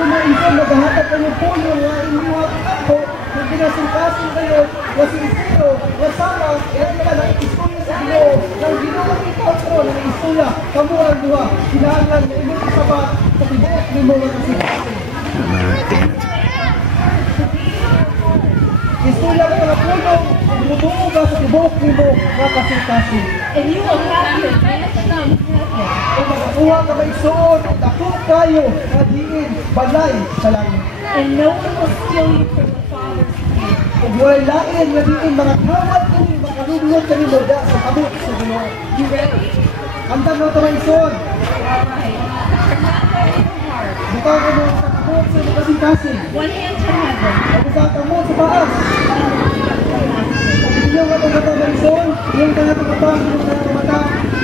kung maisip, naghahatag kayo po yung mga inyong ako, kung pinasungkasin kayo, wasisiro, wasama, kaya ka na istorya sa Ginoo, ng Ginoo ng ikotro, ng istorya, kamuang duha, kinahanglan na inyong kasabat, sa tibuok ni mga kasikasin. Istorya ka na punong, umubuo ka sa tibuok ni mga kasikasin. And you will have your best from heaven. Kung makakuha ka may suon, dako kayo, madiin, balay sa langit. And no one will steal you from the Father's hand. Kung walay lain, madiin, mga kawat kami, makalulunod kami moda sa kabut sa Ginoo. You ready? Handa mo ito may suon. Alright. Butaw ka mo sa kabut sa mga kasikasin. One hand to heaven. Pag-usaka mo sa taas. Yung mata may suon, yung mata, yung mata,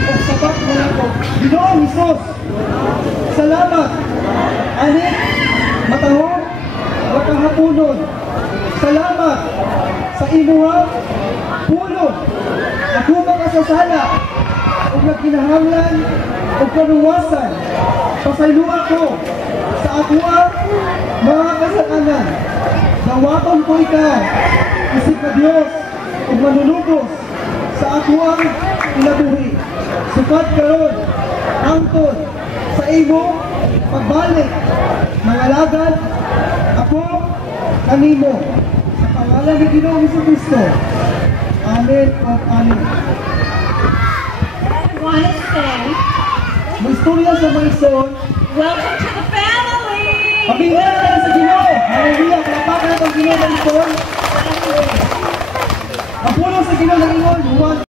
o sabat mo lang ko. Ginoong Isus, salamat. Anit, matahong, makahapunon. Salamat sa imuhang pulong. Ako makasasala o nagkinahanglan o kanuwasan. Pasayluan ko sa akuang mga kasalanan. Nawaton ko ikaw, isip na Diyos, o manunubos sa akuang inabuhi. Sukat karon, angkod sa imo pagbalik, mga lagad, ako, kanimo. Sa pangalan ni Ginoong Jesucristo. Amen o amen. I want to say, May istorya sa mga ison. welcome to the family! Pabingan tayo sa Ginoo. Hallelujah. Kalapakan natin ang Ginoo ng ison. Ang puno sa Ginoo ng ingon.